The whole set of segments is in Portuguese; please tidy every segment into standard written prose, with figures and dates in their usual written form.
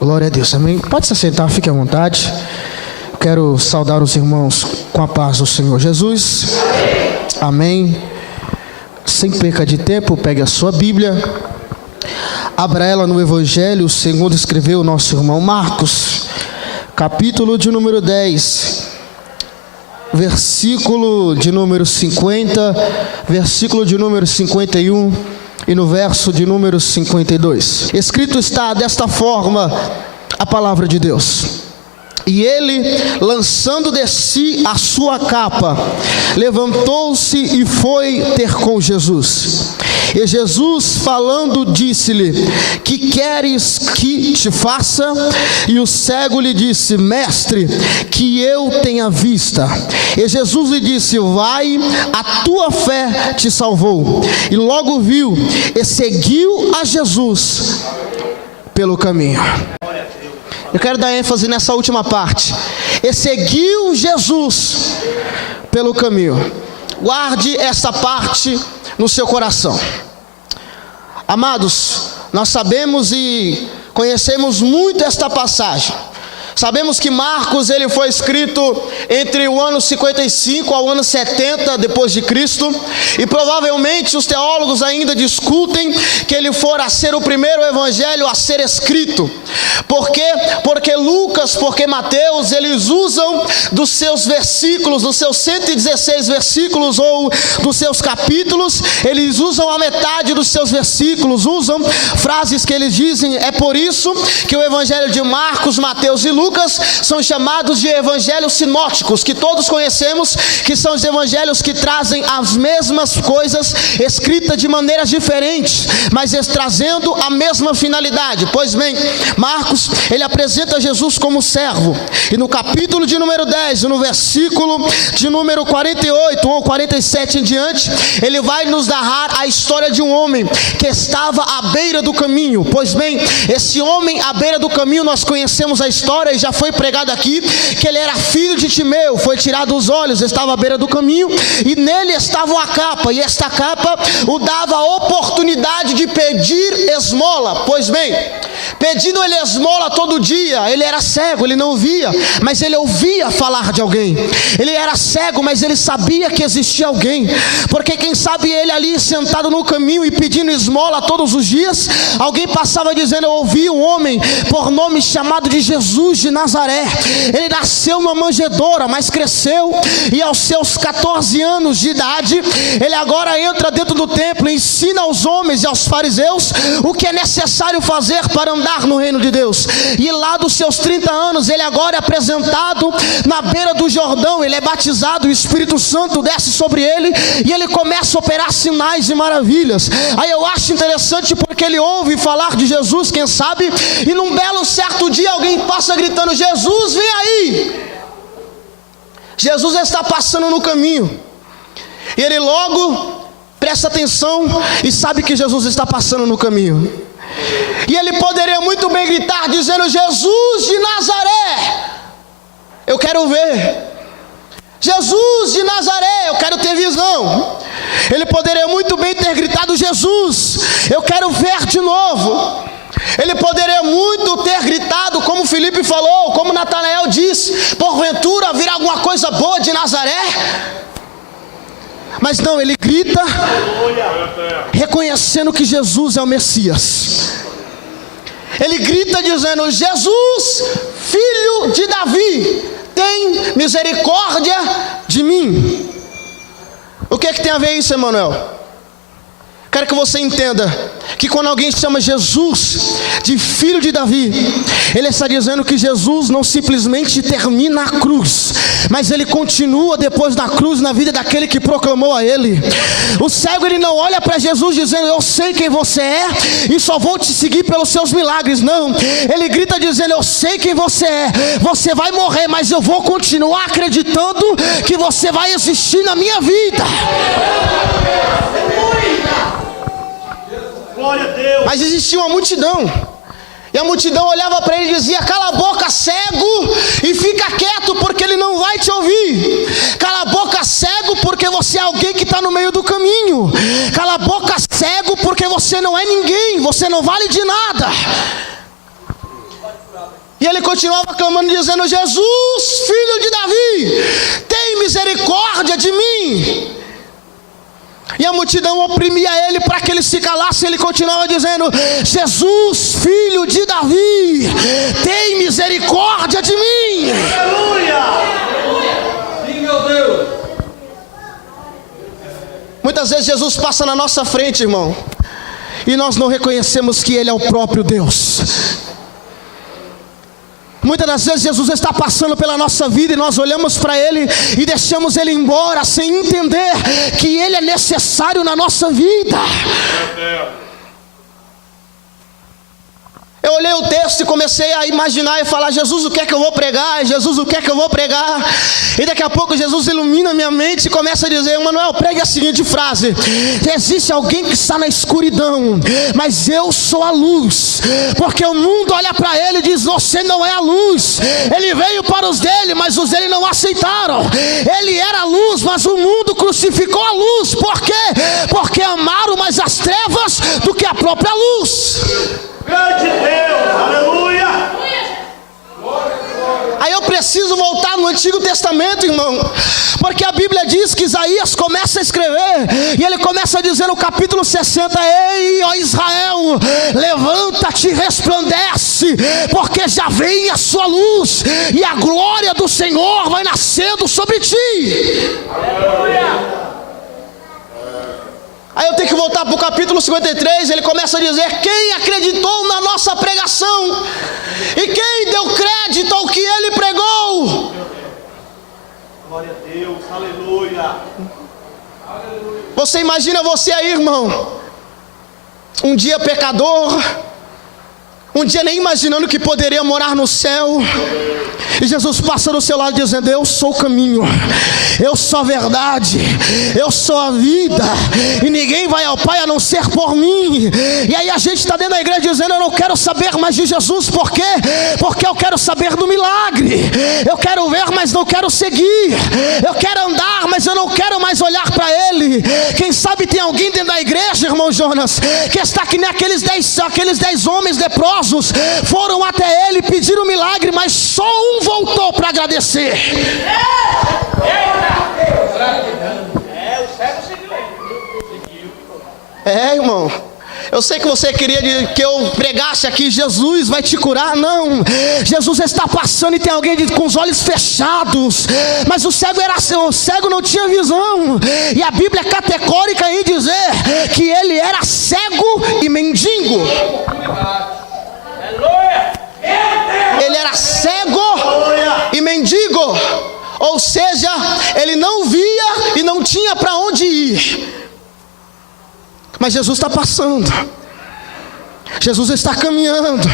Glória a Deus, amém? Pode se sentar, fique à vontade. Quero saudar os irmãos com a paz do Senhor Jesus. Amém. Sem perca de tempo, pegue a sua Bíblia, abra ela no Evangelho segundo escreveu o nosso irmão Marcos, capítulo de número 10, versículo de número 50, versículo de número 51 e no verso de número 52. Escrito está desta forma a palavra de Deus: e ele, lançando de si a sua capa, levantou-se e foi ter com Jesus. E Jesus, falando, disse-lhe: que queres que te faça? E o cego lhe disse: mestre, que eu tenha vista. E Jesus lhe disse: vai, a tua fé te salvou. E logo viu e seguiu a Jesus pelo caminho. Eu quero dar ênfase nessa última parte. E seguiu Jesus pelo caminho. Guarde essa parte no seu coração. Amados, nós sabemos e conhecemos muito esta passagem. Sabemos que Marcos ele foi escrito entre o ano 55 ao ano 70 depois de Cristo, e provavelmente os teólogos ainda discutem que ele fora ser o primeiro evangelho a ser escrito. Por quê? Porque Lucas, porque Mateus, eles usam dos seus versículos, dos seus 116 versículos ou dos seus capítulos, eles usam a metade dos seus versículos, usam frases que eles dizem. É por isso que o evangelho de Marcos, Mateus e Lucas são chamados de evangelhos sinóticos, que todos conhecemos, que são os evangelhos que trazem as mesmas coisas escritas de maneiras diferentes, mas trazendo a mesma finalidade. Pois bem, Marcos, ele apresenta Jesus como servo, e no capítulo de número 10, no versículo de número 48 ou 47 em diante, ele vai nos narrar a história de um homem que estava à beira do caminho. Pois bem, esse homem à beira do caminho, nós conhecemos a história e já foi pregado aqui, que ele era filho de Timeu, foi tirado os olhos, estava à beira do caminho, e nele estava uma capa, e esta capa o dava a oportunidade de pedir esmola. Pois bem, pedindo ele esmola todo dia, ele era cego, ele não via, mas ele ouvia falar de alguém. Ele era cego, mas ele sabia que existia alguém, porque quem sabe ele ali sentado no caminho e pedindo esmola todos os dias, alguém passava dizendo: eu ouvi um homem por nome chamado de Jesus de Nazaré. Ele nasceu numa manjedoura, mas cresceu, e aos seus 14 anos de idade, ele agora entra dentro do templo e ensina aos homens e aos fariseus o que é necessário fazer para andar no reino de Deus. E lá dos seus 30 anos, ele agora é apresentado na beira do Jordão, ele é batizado, o Espírito Santo desce sobre ele, e ele começa a operar sinais e maravilhas. Aí eu acho interessante, porque ele ouve falar de Jesus, quem sabe, e num belo certo dia alguém passa gritando: Jesus, vem aí! Jesus está passando no caminho, e ele logo presta atenção e sabe que Jesus está passando no caminho. E ele poderia muito bem gritar dizendo: Jesus de Nazaré, eu quero ver. Jesus de Nazaré, eu quero ter visão. Ele poderia muito bem ter gritado: Jesus, eu quero ver de novo. Ele poderia muito ter gritado, como Filipe falou, como Natanael disse: porventura virá alguma coisa boa de Nazaré? Mas não, ele grita reconhecendo que Jesus é o Messias. Ele grita dizendo: Jesus, filho de Davi, tem misericórdia de mim. O que é que tem a ver isso, Emanuel? Quero que você entenda que quando alguém chama Jesus de filho de Davi, ele está dizendo que Jesus não simplesmente termina a cruz, mas ele continua depois da cruz na vida daquele que proclamou a ele. O cego, ele não olha para Jesus dizendo: eu sei quem você é e só vou te seguir pelos seus milagres. Não, ele grita dizendo: eu sei quem você é, você vai morrer, mas eu vou continuar acreditando que você vai existir na minha vida. Mas existia uma multidão, e a multidão olhava para ele e dizia: cala a boca, cego, e fica quieto, porque ele não vai te ouvir. Cala a boca, cego, porque você é alguém que está no meio do caminho. Cala a boca, cego, porque você não é ninguém, você não vale de nada. E ele continuava clamando, dizendo: Jesus, filho de Davi, tem misericórdia de mim. E a multidão oprimia ele para que ele se calasse. Ele continuava dizendo: Jesus, filho de Davi, tem misericórdia de mim. Aleluia! Sim, meu Deus. Muitas vezes Jesus passa na nossa frente, irmão, e nós não reconhecemos que Ele é o próprio Deus. Muitas das vezes Jesus está passando pela nossa vida e nós olhamos para Ele e deixamos Ele embora sem entender que Ele é necessário na nossa vida. Eu olhei o texto e comecei a imaginar e falar: Jesus, o que é que eu vou pregar? Jesus, o que é que eu vou pregar? E daqui a pouco Jesus ilumina minha mente e começa a dizer: Manuel, pregue a seguinte frase: existe alguém que está na escuridão, mas eu sou a luz. Porque o mundo olha para ele e diz: você não é a luz. Ele veio para os dele, mas os dele não aceitaram. Ele era a luz, mas o mundo crucificou a luz. Por quê? Porque amaram mais as trevas do que a própria luz. Grande Deus, aleluia. Aí eu preciso voltar no Antigo Testamento, irmão, porque a Bíblia diz que Isaías começa a escrever, e ele começa a dizer no capítulo 60: ei, ó Israel, levanta-te e resplandece, porque já vem a sua luz, e a glória do Senhor vai nascendo sobre ti. Aleluia. Aí eu tenho que voltar para o capítulo 53, ele começa a dizer: quem acreditou na nossa pregação? E quem deu crédito ao que ele pregou? Glória a Deus, aleluia. Você imagina você aí, irmão, um dia pecador, um dia nem imaginando que poderia morar no céu, e Jesus passa do seu lado dizendo: eu sou o caminho, eu sou a verdade, eu sou a vida, e ninguém vai ao Pai a não ser por mim. E aí a gente está dentro da igreja dizendo: eu não quero saber mais de Jesus. Por quê? Porque eu quero saber do milagre. Eu quero ver, mas não quero seguir. Eu quero andar, mas eu não quero mais olhar para Ele. Quem sabe tem alguém dentro da igreja, irmão Jonas, que está que nem aqueles 10 homens leprosos foram até Ele, pediram um milagre, mas só um voltou para agradecer. Irmão, eu sei que você queria que eu pregasse aqui: Jesus vai te curar. Não, Jesus está passando e tem alguém com os olhos fechados, mas o cego não tinha visão, e a Bíblia é categórica em dizer que ele era cego e mendigo. Ele era cego e mendigo, ou seja, ele não via e não tinha para onde ir. Mas Jesus está passando, Jesus está caminhando.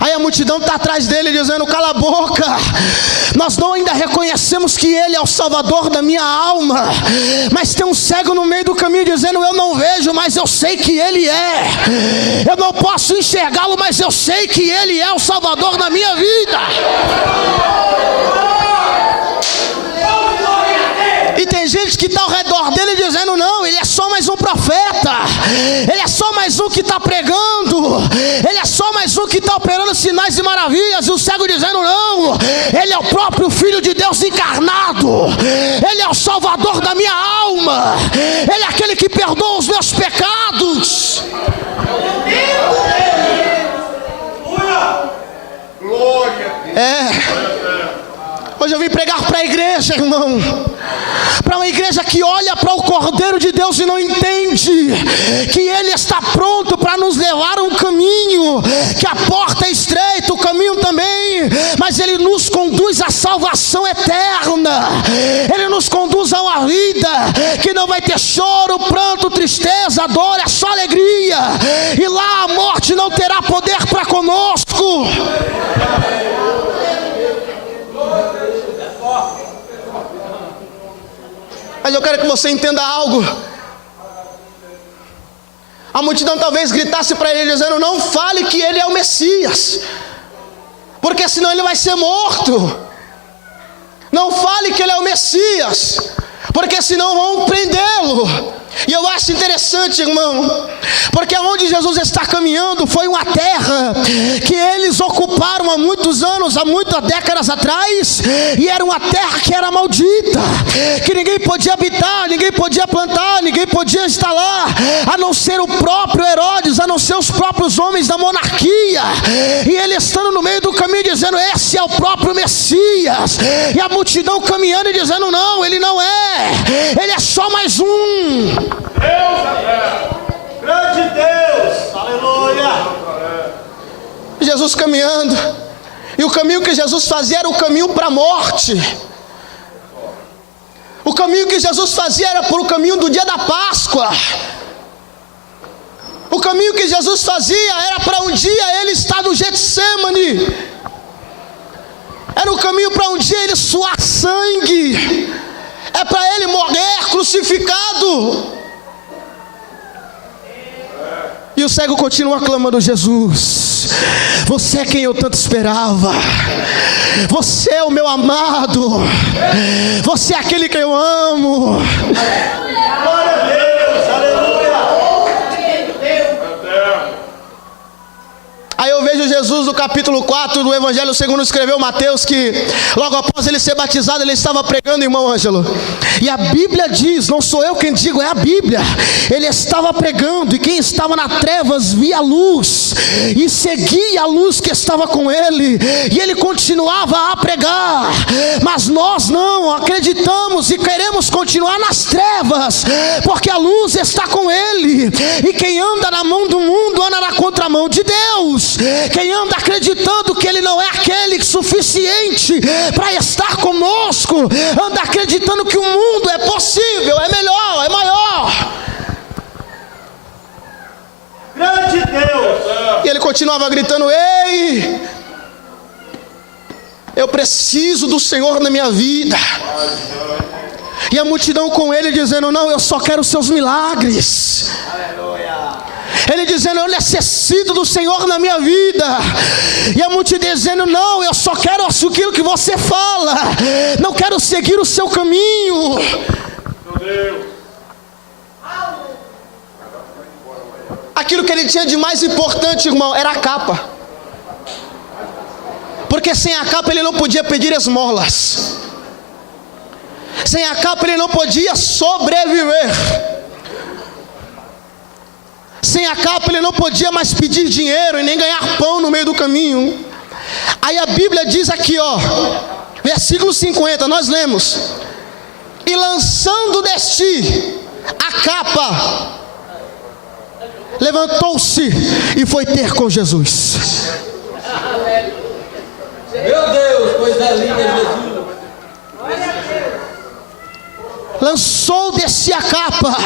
Aí a multidão está atrás dele dizendo: cala a boca, nós não ainda reconhecemos que Ele é o Salvador da minha alma. Mas tem um cego no meio do caminho dizendo: eu não vejo, mas eu sei que Ele é. Eu não posso enxergá-lo, mas eu sei que Ele é o Salvador da minha vida. E tem gente que está ao redor dele dizendo: não, ele é só mais um profeta, ele é só mais um que está pregando, ele é só mais um que está operando sinais e maravilhas. E o cego dizendo: não, ele é o próprio Filho de Deus encarnado, ele é o Salvador da minha alma, ele é aquele que perdoa os meus pecados. Hoje eu vim pregar para a igreja, irmão, para uma igreja que olha para o Cordeiro de Deus e não entende que Ele está pronto para nos levar a um caminho, que a porta é estreita, o caminho também, mas Ele nos conduz à salvação eterna. Ele nos conduz a uma vida que não vai ter choro, pranto, tristeza, dor, é só alegria, e lá a morte não terá poder para conosco. Mas eu quero que você entenda algo. A multidão talvez gritasse para ele dizendo: não fale que ele é o Messias, porque senão ele vai ser morto. Não fale que ele é o Messias, porque senão vão prendê-lo. E eu acho interessante, irmão, porque onde Jesus está caminhando foi uma terra que eles ocuparam há muitos anos, há muitas décadas atrás, e era uma terra que era maldita, que ninguém podia habitar, ninguém podia plantar, ninguém podia instalar, a não ser o próprio Herodes, a não ser os próprios homens da monarquia. E ele estando no meio do caminho dizendo: esse é o próprio Messias, e a multidão caminhando e dizendo: não, ele não é, ele é só mais um. Grande Deus, aleluia. Jesus caminhando, e o caminho que Jesus fazia era o caminho para a morte. O caminho que Jesus fazia era por o caminho do dia da Páscoa. O caminho que Jesus fazia era para um dia ele estar no Getsemane. Era o caminho para um dia ele suar sangue. É para ele morrer crucificado. E o cego continua clamando: Jesus, você é quem eu tanto esperava, você é o meu amado, você é aquele que eu amo. Glória a Deus, aleluia. Aí eu vejo Jesus no capítulo 4 do Evangelho segundo escreveu Mateus, que logo após ele ser batizado, ele estava pregando, irmão Ângelo. E a Bíblia diz, não sou eu quem digo, é a Bíblia. Ele estava pregando, e quem estava nas trevas via a luz, e seguia a luz que estava com ele, e ele continuava a pregar. Mas nós não acreditamos e queremos continuar nas trevas, porque a luz está com ele, e quem anda na mão do mundo anda na contramão de Deus. Quem anda acreditando que ele não é aquele suficiente para estar conosco, anda acreditando que o mundo é possível, é melhor, é maior. Grande Deus. E ele continuava gritando: ei, eu preciso do Senhor na minha vida. E a multidão com ele dizendo: não, eu só quero os seus milagres. Ele dizendo: eu necessito do Senhor na minha vida. E a multidão dizendo: não, eu só quero aquilo que você fala, não quero seguir o seu caminho. Aquilo que ele tinha de mais importante, irmão, era a capa. Porque sem a capa ele não podia pedir esmolas. Sem a capa ele não podia sobreviver. Sem a capa ele não podia mais pedir dinheiro e nem ganhar pão no meio do caminho. Aí a Bíblia diz aqui, ó, versículo 50, nós lemos: e lançando deste a capa, levantou-se e foi ter com Jesus. Meu Deus, coisa linda, Jesus. Lançou desse a capa.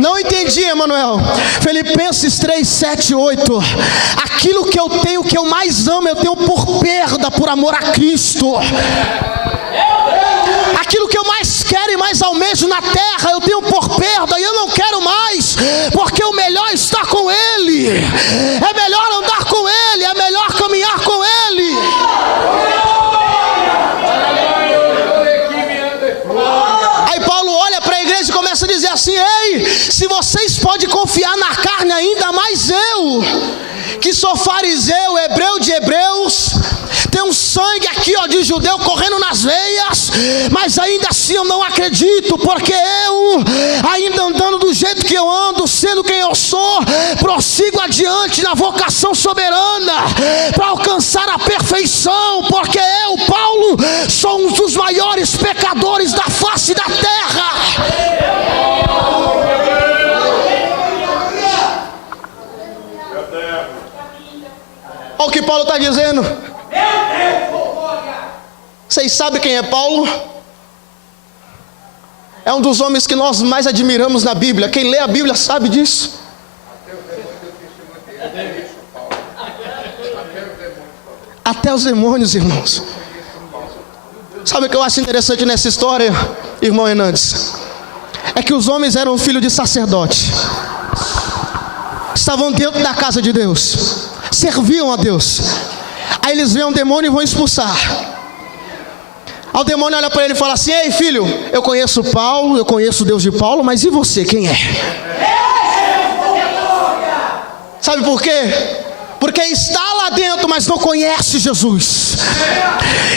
Não entendi, Emanuel. Filipenses 3, 7, 8. Aquilo que eu tenho, que eu mais amo, eu tenho por perda, por amor a Cristo. Aquilo que eu mais quero e mais almejo na terra, eu tenho por perda, e eu não quero mais, porque o melhor está com Ele. É melhor andar com Ele, é melhor caminhar com Ele. Aí Paulo olha para a igreja e começa a dizer assim: ei, se vocês podem confiar na carne, ainda mais eu, que sou fariseu, hebreu de hebreus, tem um sangue aqui, ó, de judeu correndo nas veias, mas ainda assim eu não acredito, porque eu, ainda andando do jeito que eu ando, sendo quem eu sou, prossigo adiante na vocação soberana para alcançar a perfeição, porque eu, Paulo, sou um dos maiores pecadores da face da terra. Olha o que Paulo está dizendo. Vocês sabem quem é Paulo? É um dos homens que nós mais admiramos na Bíblia. Quem lê a Bíblia sabe disso. Até os demônios, irmãos. Sabe o que eu acho interessante nessa história, irmão Hernandes? É que os homens eram filhos de sacerdote, estavam dentro da casa de Deus, serviam a Deus. Aí eles veem um demônio e vão expulsar. Aí o demônio olha para ele e fala assim: ei filho, eu conheço Paulo, eu conheço o Deus de Paulo, mas e você, quem é? Sabe por quê? Porque está lá dentro, mas não conhece Jesus.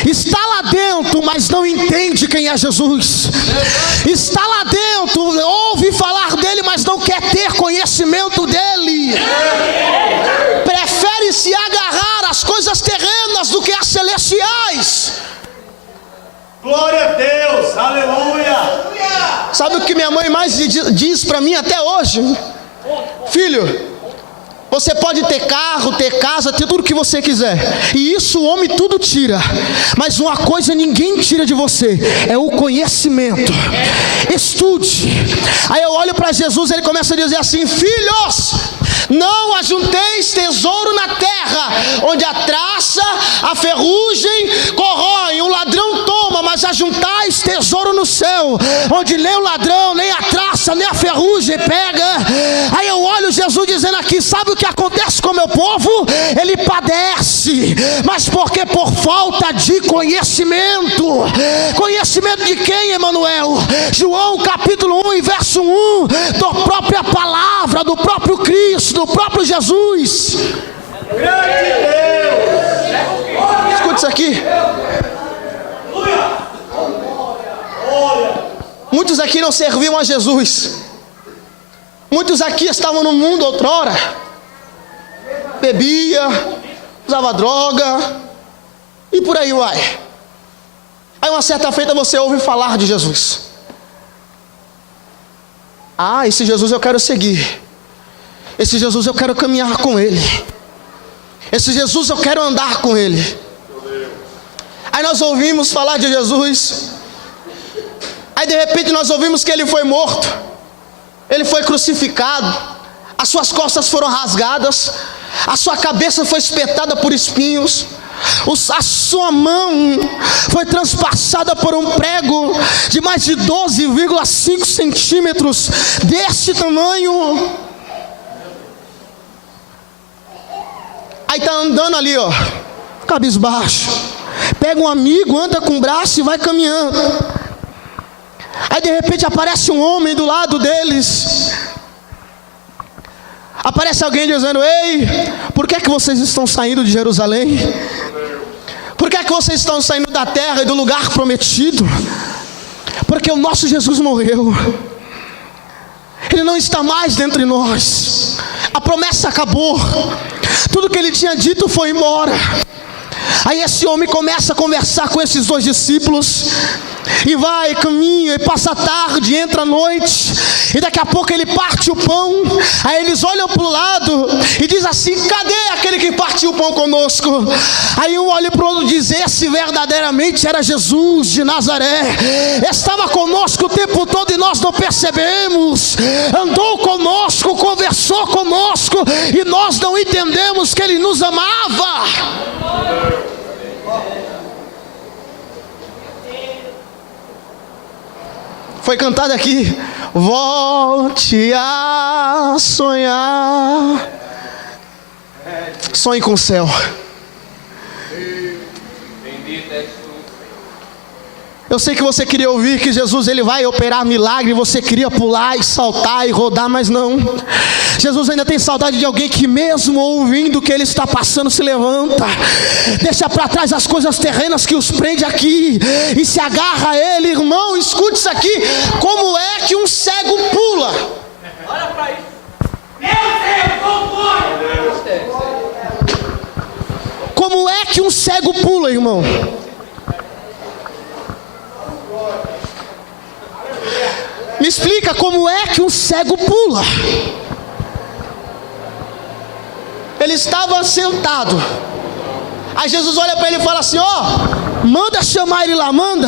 Está lá dentro, mas não entende quem é Jesus. Está lá dentro, ouve falar dele, mas não quer ter conhecimento dele. Prefere se agarrar às coisas terrenas do que às celestiais. Glória a Deus, aleluia. Sabe o que minha mãe mais diz para mim até hoje? Filho, você pode ter carro, ter casa, ter tudo que você quiser, e isso o homem tudo tira, mas uma coisa ninguém tira de você, é o conhecimento. Estude. Aí eu olho para Jesus, ele começa a dizer assim: filhos, não ajunteis tesouro na terra, onde a traça, a ferrugem corroem, o ladrão toma, mas ajuntais tesouro no céu, onde nem o ladrão, nem a traça, nem a ferrugem pega. Aí eu olho Jesus dizendo aqui: sabe o que acontece com o meu povo? Ele padece, mas porque por falta de conhecimento. Conhecimento de quem, Emanuel? João capítulo 1 e verso 1, da própria palavra, do próprio Cristo, do próprio Jesus. Grande Deus. Escute isso aqui. Muitos aqui não serviam a Jesus. Muitos aqui estavam no mundo outrora, bebia, usava droga e por aí vai. Aí uma certa feita você ouve falar de Jesus. Ah, esse Jesus eu quero seguir. Esse Jesus eu quero caminhar com ele. Esse Jesus eu quero andar com ele. Aí nós ouvimos falar de Jesus. Aí de repente nós ouvimos que ele foi morto, ele foi crucificado, as suas costas foram rasgadas, a sua cabeça foi espetada por espinhos, a sua mão foi transpassada por um prego de mais de 12,5 centímetros, desse tamanho. Aí está andando ali, ó, cabisbaixo. Pega um amigo, anda com o braço e vai caminhando. Aí de repente aparece um homem do lado deles. Aparece alguém dizendo: ei, por que é que vocês estão saindo de Jerusalém? Por que é que vocês estão saindo da terra e do lugar prometido? Porque o nosso Jesus morreu. Ele não está mais dentre nós. A promessa acabou. Tudo que ele tinha dito foi embora. Aí esse homem começa a conversar com esses dois discípulos, e vai, caminha, e passa a tarde, entra a noite, e daqui a pouco ele parte o pão. Aí eles olham para o lado e diz assim: cadê aquele que partiu o pão conosco? Aí um olha para o outro e diz: esse verdadeiramente era Jesus de Nazaré, estava conosco o tempo todo e nós não percebemos, andou conosco, conversou conosco, e nós não entendemos que ele nos amava. Foi cantado aqui: volte a sonhar, sonhe com o céu. Eu sei que você queria ouvir que Jesus ele vai operar milagre, você queria pular e saltar e rodar, mas não. Jesus ainda tem saudade de alguém que mesmo ouvindo o que ele está passando se levanta, deixa para trás as coisas terrenas que os prende aqui e se agarra a ele. Irmão, escute isso aqui: como é que um cego pula? Olha para isso. Meu Deus, como é que um cego pula, irmão? Me explica como é que um cego pula. Ele estava sentado. Aí Jesus olha para ele e fala assim: ó, manda chamar ele lá, manda,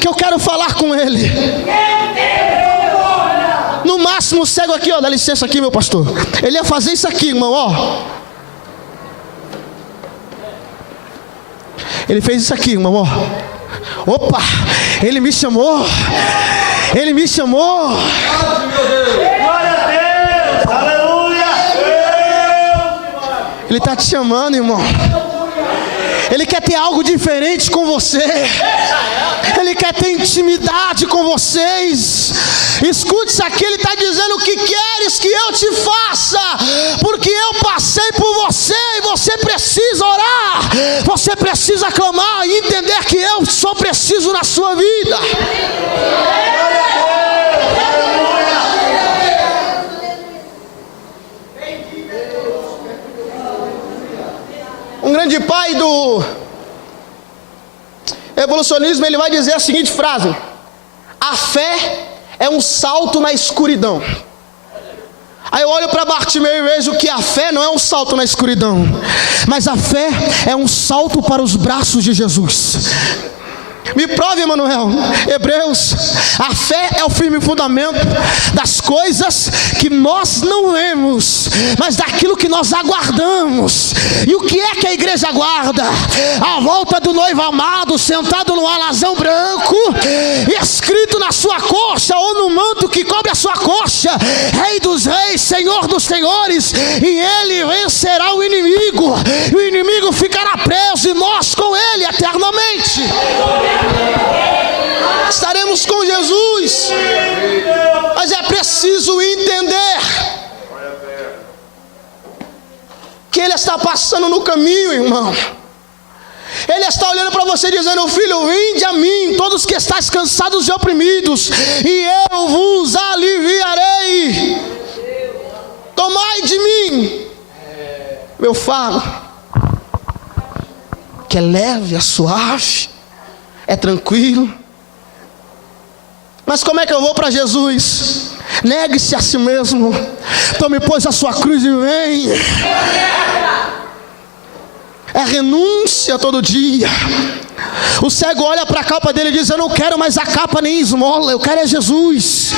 que eu quero falar com ele. No máximo o cego aqui, ó, dá licença aqui, meu pastor. Ele ia fazer isso aqui, irmão, ó. Ele fez isso aqui, irmão, ó. Opa, ele me chamou. Ele me chamou. glória a Deus, aleluia. Ele está te chamando, irmão. Ele quer ter algo diferente com você. Ele quer ter intimidade com vocês. Escute isso aqui, Ele está dizendo: o que queres que eu te faça? Porque eu passei por você e você precisa orar, você precisa clamar e entender que eu só preciso na sua vida. Um grande pai do evolucionismo, ele vai dizer a seguinte frase: a fé é um salto na escuridão. Aí eu olho para Bartimeu e vejo que a fé não é um salto na escuridão, mas a fé é um salto para os braços de Jesus. Me prove, Emanuel. Hebreus: a fé é o firme fundamento das coisas que nós não vemos, mas daquilo que nós aguardamos. E o que é que a igreja aguarda? A volta do noivo amado, sentado num alazão branco, escrito na sua coxa ou no manto que cobre a sua coxa: Rei dos reis, Senhor dos senhores. E Ele vencerá o inimigo, e o inimigo ficará preso, e nós com Ele eternamente. Estaremos com Jesus, mas é preciso entender que Ele está passando no caminho, irmão. Ele está olhando para você dizendo: filho, vinde a mim, todos que estáis cansados e oprimidos, e eu vos aliviarei. Tomai de mim meu fardo, que é leve, é suave, é tranquilo. Mas como é que eu vou para Jesus? Negue-se a si mesmo, tome pois a sua cruz e vem. É renúncia todo dia. O cego olha para a capa dele e diz: eu não quero mais a capa nem esmola, eu quero é Jesus.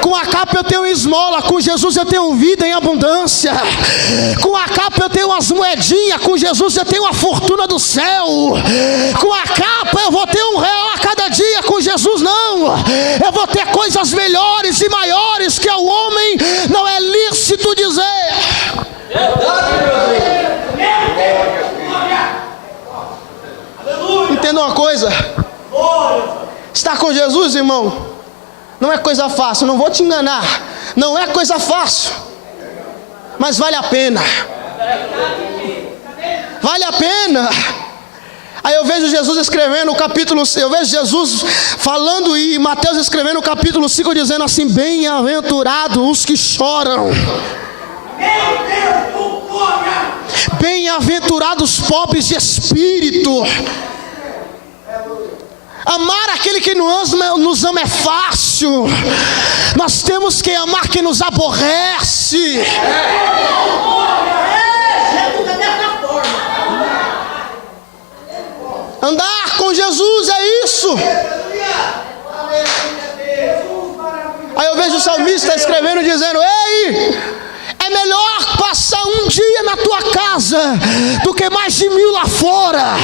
Com a capa eu tenho esmola, com Jesus eu tenho vida em abundância. Com a capa eu tenho umas moedinhas, com Jesus eu tenho a fortuna do céu. Com a capa eu vou ter R$1 a cada dia, com Jesus não. Eu vou ter coisas melhores e maiores que ao homem não é lícito dizer. Entenda uma coisa: estar com Jesus, irmão, não é coisa fácil. Não vou te enganar, não é coisa fácil, mas vale a pena. Vale a pena. Aí eu vejo Jesus escrevendo o capítulo, eu vejo Jesus falando e Mateus escrevendo o capítulo 5, dizendo assim: bem-aventurados os que choram, bem-aventurados os pobres de espírito. Amar aquele que nos ama é fácil. Nós temos que amar quem nos aborrece. Andar com Jesus é isso. Aí eu vejo o salmista escrevendo, dizendo: ei, é melhor passar um dia na tua casa do que mais de 1000 lá fora.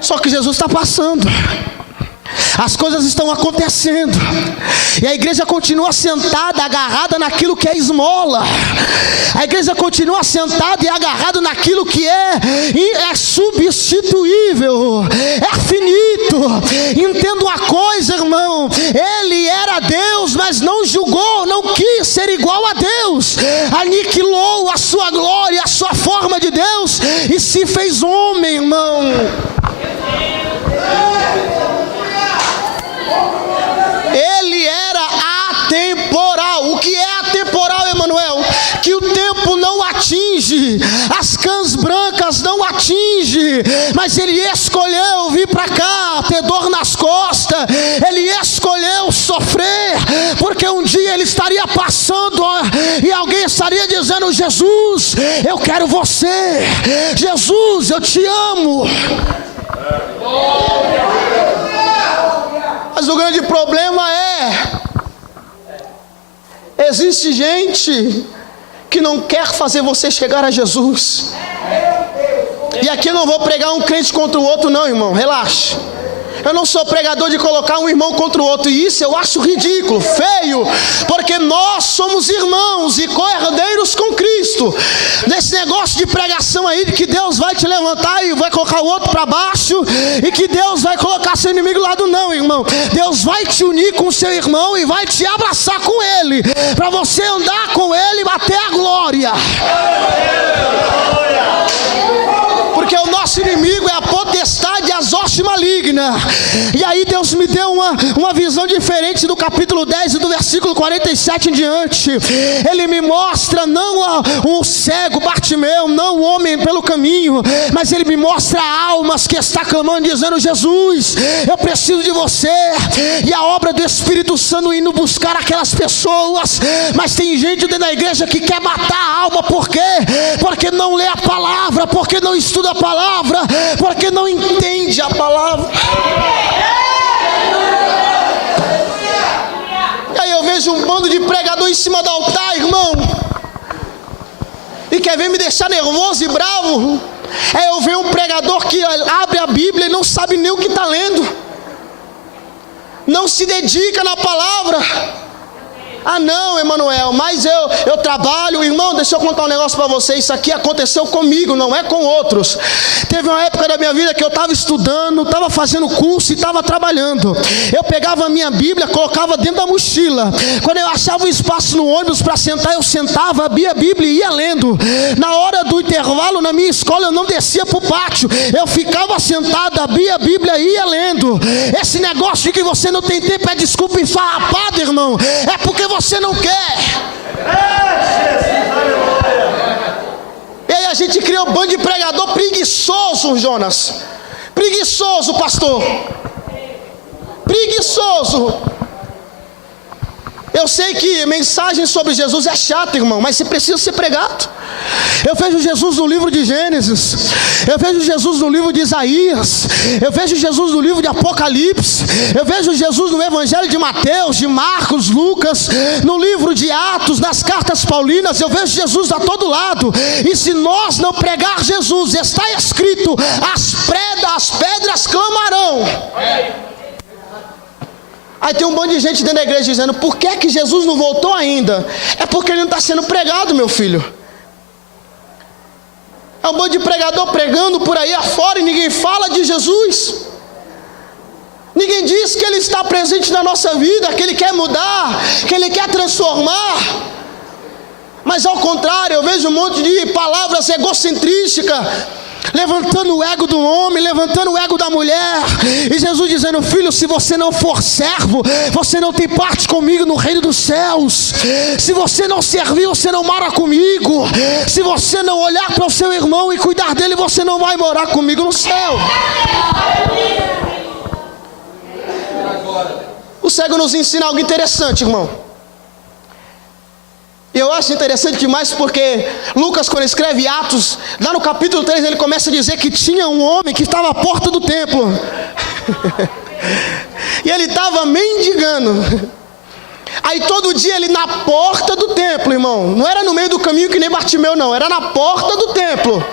Só que Jesus está passando, as coisas estão acontecendo, e a igreja continua sentada, agarrada naquilo que é esmola. A igreja continua sentada e agarrada naquilo que é substituível, é finito. Entenda uma coisa, irmão: Ele era Deus, mas não julgou, não quis ser igual a Deus. Aniquilou a sua glória, a sua forma de Deus, e se fez homem, irmão. Ele era atemporal. O que é atemporal, Emanuel? Que o tempo não atinge, as cãs brancas não atinge, mas Ele escolheu vir para cá, ter dor nas costas. Ele escolheu sofrer, porque um dia Ele estaria passando e alguém estaria dizendo: Jesus, eu quero você. Jesus, eu te amo. Mas o grande problema existe gente que não quer fazer você chegar a Jesus. E aqui eu não vou pregar um crente contra o outro não, irmão, relaxa. Eu não sou pregador de colocar um irmão contra o outro. E isso eu acho ridículo, feio. Porque nós somos irmãos e co-herdeiros com Cristo. Nesse negócio de pregação aí, de que Deus vai te levantar e vai colocar o outro para baixo, e que Deus vai colocar seu inimigo do lado, não, irmão. Deus vai te unir com seu irmão e vai te abraçar com ele, para você andar com ele até a glória. Porque o nosso inimigo é a potestade, as hostes malignas. E aí Deus me deu uma visão diferente do capítulo 10 e do versículo 47 em diante. Ele me mostra não o cego Bartimeu, não o homem pelo caminho, mas ele me mostra almas que está clamando, dizendo: Jesus, eu preciso de você. E a obra do Espírito Santo indo buscar aquelas pessoas. Mas tem gente dentro da igreja que quer matar a alma. Por quê? Porque não lê a palavra, porque não estuda a palavra, porque não entende a palavra. E aí eu vejo um bando de pregador em cima do altar, irmão, e quer ver me deixar nervoso e bravo. É eu ver um pregador que abre a Bíblia e não sabe nem o que está lendo, não se dedica na palavra. Ah não, Emanuel, mas eu trabalho. Irmão, deixa eu contar um negócio para você. Isso aqui aconteceu comigo, não é com outros. Teve uma época da minha vida que eu estava estudando, estava fazendo curso e estava trabalhando. Eu pegava a minha Bíblia, colocava dentro da mochila. Quando eu achava um espaço no ônibus para sentar, eu sentava, abria a Bíblia e ia lendo. Na hora do intervalo, na minha escola, eu não descia para o pátio. Eu ficava sentado, abria a Bíblia e ia lendo. Esse negócio de que você não tem tempo é desculpa esfarrapada, irmão. É porque você não quer. E aí a gente cria um bando de pregador preguiçoso, Jonas. Preguiçoso, pastor. Preguiçoso. Eu sei que mensagem sobre Jesus é chata, irmão, mas se precisa ser pregado. Eu vejo Jesus no livro de Gênesis, eu vejo Jesus no livro de Isaías, eu vejo Jesus no livro de Apocalipse, eu vejo Jesus no Evangelho de Mateus, de Marcos, Lucas, no livro de Atos, nas cartas paulinas. Eu vejo Jesus a todo lado. E se nós não pregar Jesus, está escrito: as pedras clamarão. Aí tem um monte de gente dentro da igreja dizendo: por que é que Jesus não voltou ainda? É porque ele não está sendo pregado, meu filho. É um monte de pregador pregando por aí afora e ninguém fala de Jesus. Ninguém diz que ele está presente na nossa vida, que ele quer mudar, que ele quer transformar. Mas ao contrário, eu vejo um monte de palavras egocentrísticas, levantando o ego do homem, levantando o ego da mulher. E Jesus dizendo: filho, se você não for servo, você não tem parte comigo no reino dos céus. Se você não servir, você não mora comigo. Se você não olhar para o seu irmão e cuidar dele, você não vai morar comigo no céu. O cego nos ensina algo interessante, irmão. Eu acho interessante demais porque Lucas, quando escreve Atos, lá no capítulo 3, ele começa a dizer que tinha um homem que estava à porta do templo. E ele estava mendigando. Aí todo dia ele na porta do templo, irmão. Não era no meio do caminho que nem Bartimeu, não. Era na porta do templo.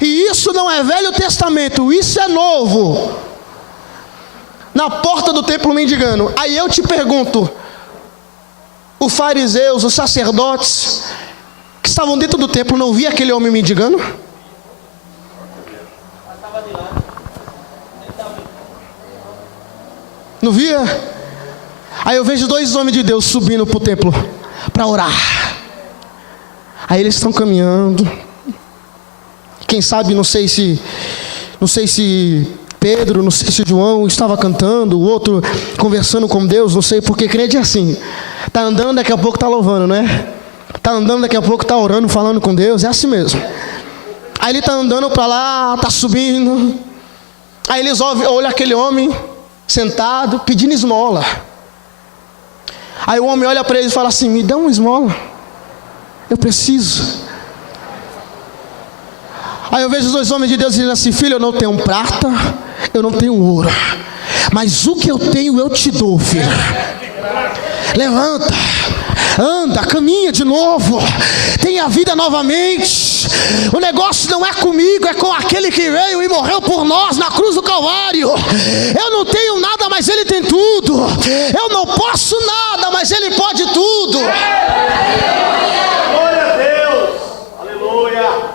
E isso não é Velho Testamento, isso é novo. Na porta do templo mendigando. Aí eu te pergunto: os fariseus, os sacerdotes que estavam dentro do templo não via aquele homem mendigando? Não via? Aí eu vejo dois homens de Deus subindo para o templo para orar. Aí eles estão caminhando. Quem sabe, não sei se Pedro, não sei se João estava cantando, o outro conversando com Deus, não sei, porque crente é assim. Está andando, daqui a pouco está louvando, né? Está andando, daqui a pouco está orando, falando com Deus, é assim mesmo. Aí ele está andando para lá, está subindo. Aí eles olham aquele homem sentado, pedindo esmola. Aí o homem olha para ele e fala assim: me dá uma esmola, eu preciso. Aí eu vejo os dois homens de Deus dizendo assim: filho, eu não tenho prata, eu não tenho ouro, mas o que eu tenho eu te dou, filho. Levanta, anda, caminha de novo, tenha vida novamente. O negócio não é comigo, é com aquele que veio e morreu por nós na cruz do Calvário. Eu não tenho nada, mas Ele tem tudo. Eu não posso nada, mas Ele pode tudo. Glória a Deus. Aleluia.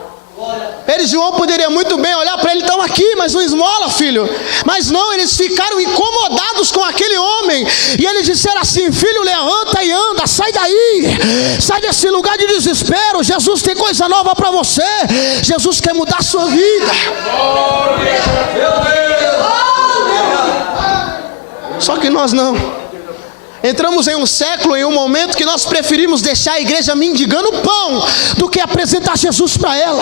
Pedro e João poderia muito bem olhar para ele, estão aqui, mas não esmola, filho. Mas não, eles ficaram incomodados com aquele homem. E eles disseram assim: filho, levanta e anda, sai daí. Sai desse lugar de desespero. Jesus tem coisa nova para você. Jesus quer mudar a sua vida. Só que nós não. Entramos em um século, em um momento que nós preferimos deixar a igreja mendigando pão do que apresentar Jesus para ela.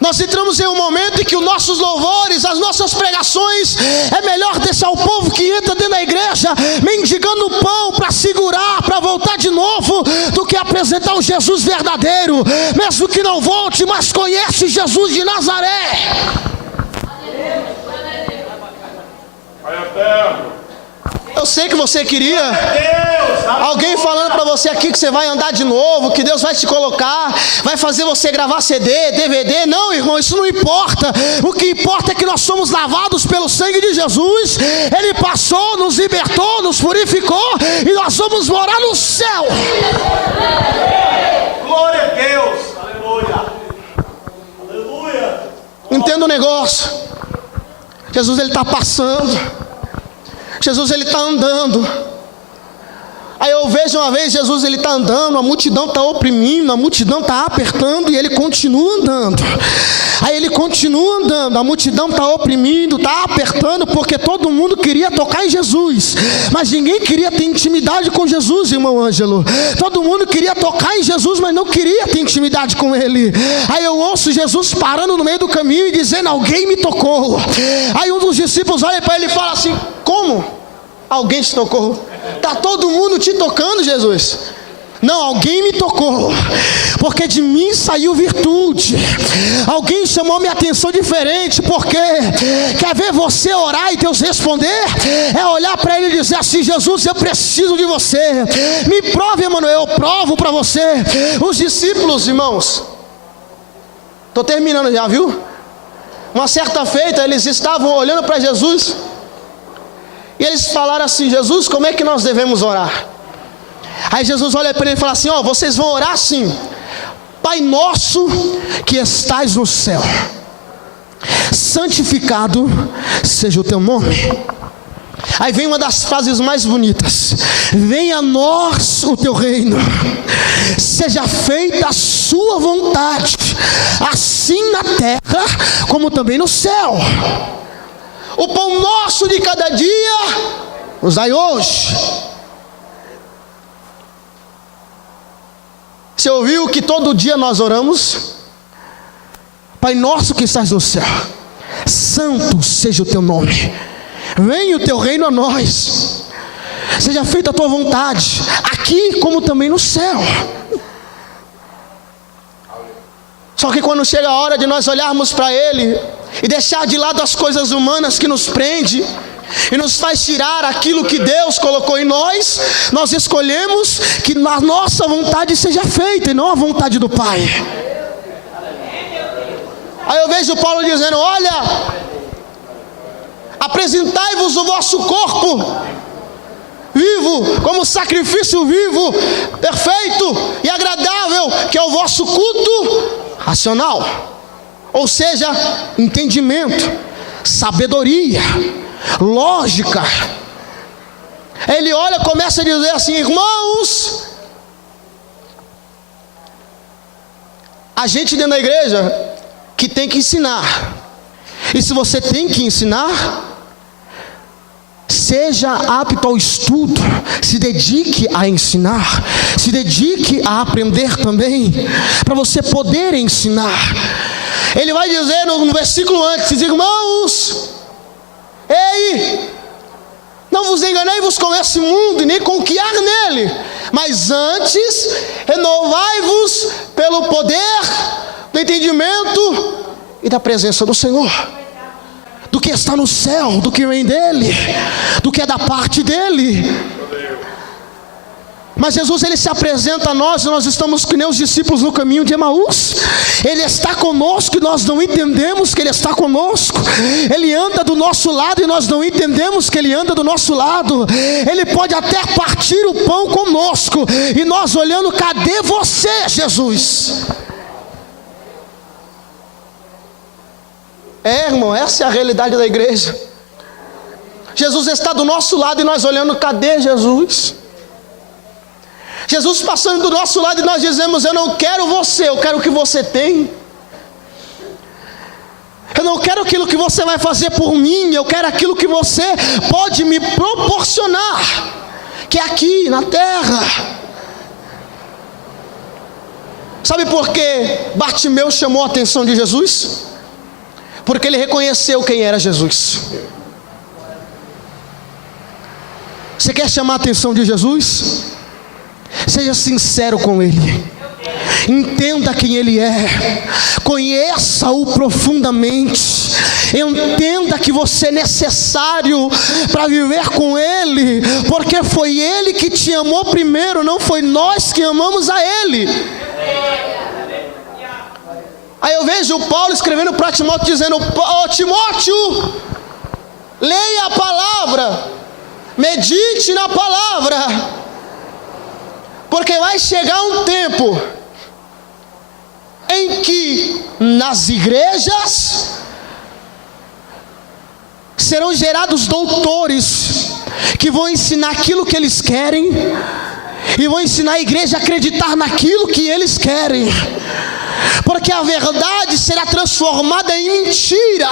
Nós entramos em um momento em que os nossos louvores, as nossas pregações, é melhor deixar o povo que entra dentro da igreja mendigando pão para segurar, para voltar de novo, do que apresentar o Jesus verdadeiro, mesmo que não volte, mas conhece Jesus de Nazaré. Eu sei que você queria alguém falando para você aqui que você vai andar de novo, que Deus vai te colocar, vai fazer você gravar CD, DVD. Não, irmão, isso não importa. O que importa é que nós somos lavados pelo sangue de Jesus. Ele passou, nos libertou, nos purificou, e nós vamos morar no céu. Glória a Deus. Aleluia. Aleluia. Entenda o negócio. Jesus, Ele está passando. Jesus, Ele está andando. Aí eu vejo uma vez Jesus, Ele está andando, a multidão está oprimindo, a multidão está apertando, e Ele continua andando. Aí Ele continua andando, a multidão está oprimindo, está apertando, porque todo mundo queria tocar em Jesus, mas ninguém queria ter intimidade com Jesus, irmão Ângelo. Todo mundo queria tocar em Jesus, mas não queria ter intimidade com Ele. Aí eu ouço Jesus parando no meio do caminho e dizendo: alguém me tocou. Aí um dos discípulos olha para ele e fala assim: como? Alguém te tocou? Está todo mundo te tocando, Jesus. Não, alguém me tocou, porque de mim saiu virtude. Alguém chamou minha atenção diferente, porque quer ver você orar e Deus responder? É olhar para Ele e dizer assim: Jesus, eu preciso de você. Me prove, Emanuel, eu provo para você. Os discípulos, irmãos, estou terminando já, viu? Uma certa feita, eles estavam olhando para Jesus, e eles falaram assim: Jesus, como é que nós devemos orar? Aí Jesus olha para ele e fala assim: ó, vocês vão orar assim: Pai nosso que estais no céu, santificado seja o teu nome. Aí vem uma das frases mais bonitas: venha a nós o teu reino, seja feita a sua vontade, assim na terra como também no céu. O pão nosso de cada dia nos dai hoje. Você ouviu que todo dia nós oramos? Pai nosso que estás no céu, santo seja o teu nome, venha o teu reino a nós, seja feita a tua vontade, aqui como também no céu. Só que quando chega a hora de nós olharmos para Ele e deixar de lado as coisas humanas que nos prende e nos faz tirar aquilo que Deus colocou em nós, nós escolhemos que a nossa vontade seja feita e não a vontade do Pai. Aí eu vejo Paulo dizendo: olha, apresentai-vos o vosso corpo vivo, como sacrifício vivo, perfeito e agradável, que é o vosso culto racional. Ou seja, entendimento, sabedoria, lógica. Ele olha, começa a dizer assim: irmãos, a gente dentro da igreja que tem que ensinar. E se você tem que ensinar, seja apto ao estudo, se dedique a ensinar, se dedique a aprender também, para você poder ensinar. Ele vai dizer no versículo antes: irmãos, ei, não vos enganei-vos com esse mundo, nem com o que há nele, mas antes renovai-vos pelo poder do entendimento e da presença do Senhor, do que está no céu, do que vem dele, do que é da parte dele. Mas Jesus, ele se apresenta a nós, e nós estamos que nem os discípulos no caminho de Emaús. Ele está conosco e nós não entendemos que ele está conosco. Ele anda do nosso lado e nós não entendemos que ele anda do nosso lado. Ele pode até partir o pão conosco e nós olhando, cadê você, Jesus? Irmão, essa é a realidade da igreja. Jesus está do nosso lado e nós olhando, cadê Jesus? Jesus passando do nosso lado e nós dizemos, eu não quero você, eu quero o que você tem. Eu não quero aquilo que você vai fazer por mim, eu quero aquilo que você pode me proporcionar, que é aqui na terra. Sabe por que Bartimeu chamou a atenção de Jesus? Porque ele reconheceu quem era Jesus. Você quer chamar a atenção de Jesus? Seja sincero com Ele. Entenda quem Ele é. Conheça-o profundamente. Entenda que você é necessário para viver com Ele, porque foi Ele que te amou primeiro, não foi nós que amamos a Ele. Aí eu vejo o Paulo escrevendo para Timóteo, dizendo, Timóteo, leia a palavra, medite na palavra, porque vai chegar um tempo em que nas igrejas serão gerados doutores que vão ensinar aquilo que eles querem e vão ensinar a igreja a acreditar naquilo que eles querem, porque a verdade será transformada em mentira.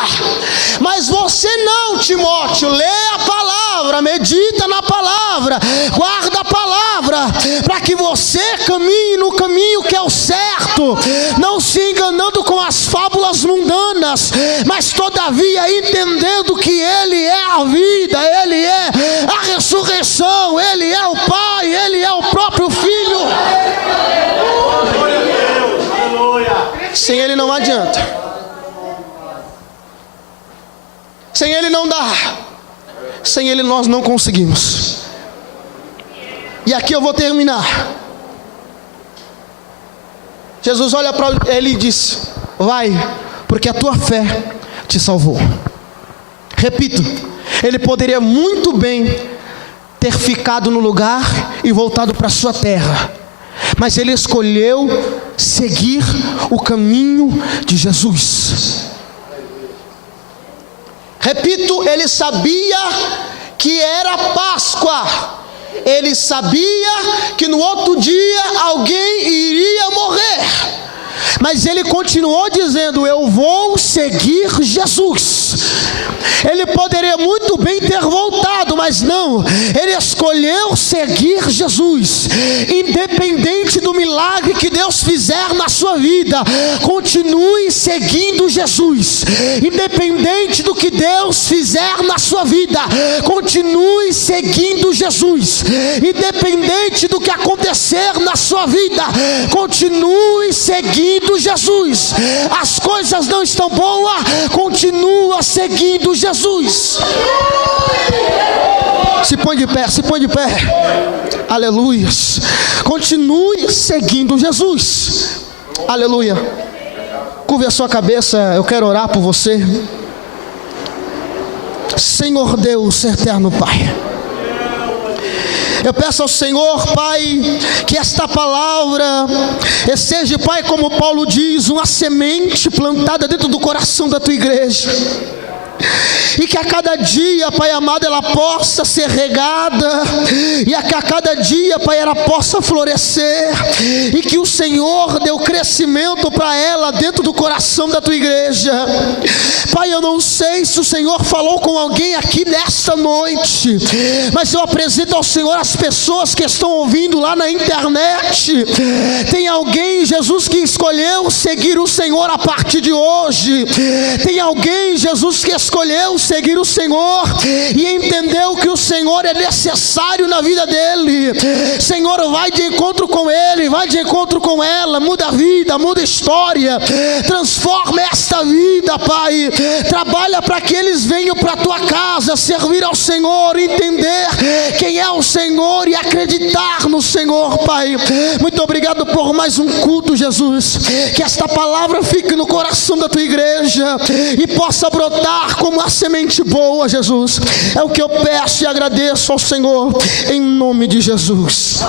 Mas você não, Timóteo, lê a palavra, medita na palavra, guarda a palavra, para que você caminhe no caminho que é o certo, não se enganando com as fábulas mundanas, mas todavia entendendo que Ele é a vida, Ele é a ressurreição, Ele é o Pai, Ele é o próprio Filho. Sem Ele não adianta. Sem Ele não dá. Sem Ele nós não conseguimos. E aqui eu vou terminar. Jesus olha para ele e diz, vai, porque a tua fé te salvou. Repito, ele poderia muito bem ter ficado no lugar e voltado para a sua terra, mas ele escolheu seguir o caminho de Jesus. Repito, ele sabia que era Páscoa. Ele sabia que no outro dia alguém iria morrer, mas ele continuou dizendo, eu vou seguir Jesus. Ele poderia muito bem ter voltado, mas não, ele escolheu seguir Jesus. Independente do milagre que Deus fizer na sua vida, continue seguindo Jesus. Independente do que Deus fizer na sua vida, continue seguindo Jesus. Independente do que acontecer na sua vida, continue seguindo Jesus. As coisas não estão boas, continua seguindo Jesus. Se põe de pé, se põe de pé. Aleluia. Continue seguindo Jesus. Aleluia. Curve a sua cabeça, eu quero orar por você. Senhor Deus, eterno Pai, eu peço ao Senhor, Pai, que esta palavra seja, Pai, como Paulo diz, uma semente plantada dentro do coração da tua igreja, e que a cada dia, Pai amado, ela possa ser regada, e que a cada dia, Pai, ela possa florescer, e que o Senhor dê o crescimento para ela dentro do coração da tua igreja. Pai, eu não sei se o Senhor falou com alguém aqui nesta noite, mas eu apresento ao Senhor as pessoas que estão ouvindo lá na internet. Tem alguém, Jesus, que escolheu seguir o Senhor a partir de hoje. Tem alguém, Jesus, que escolheu seguir o Senhor e entendeu que o Senhor é necessário na vida dele. Senhor, vai de encontro com ele, vai de encontro com ela, muda a vida, muda a história, transforma esta vida. vida, Pai. Trabalha para que eles venham para a tua casa, servir ao Senhor, entender quem é o Senhor e acreditar no Senhor, Pai. Muito obrigado por mais um culto, Jesus. Que esta palavra fique no coração da tua igreja e possa brotar como a semente boa, Jesus. É o que eu peço e agradeço ao Senhor, em nome de Jesus.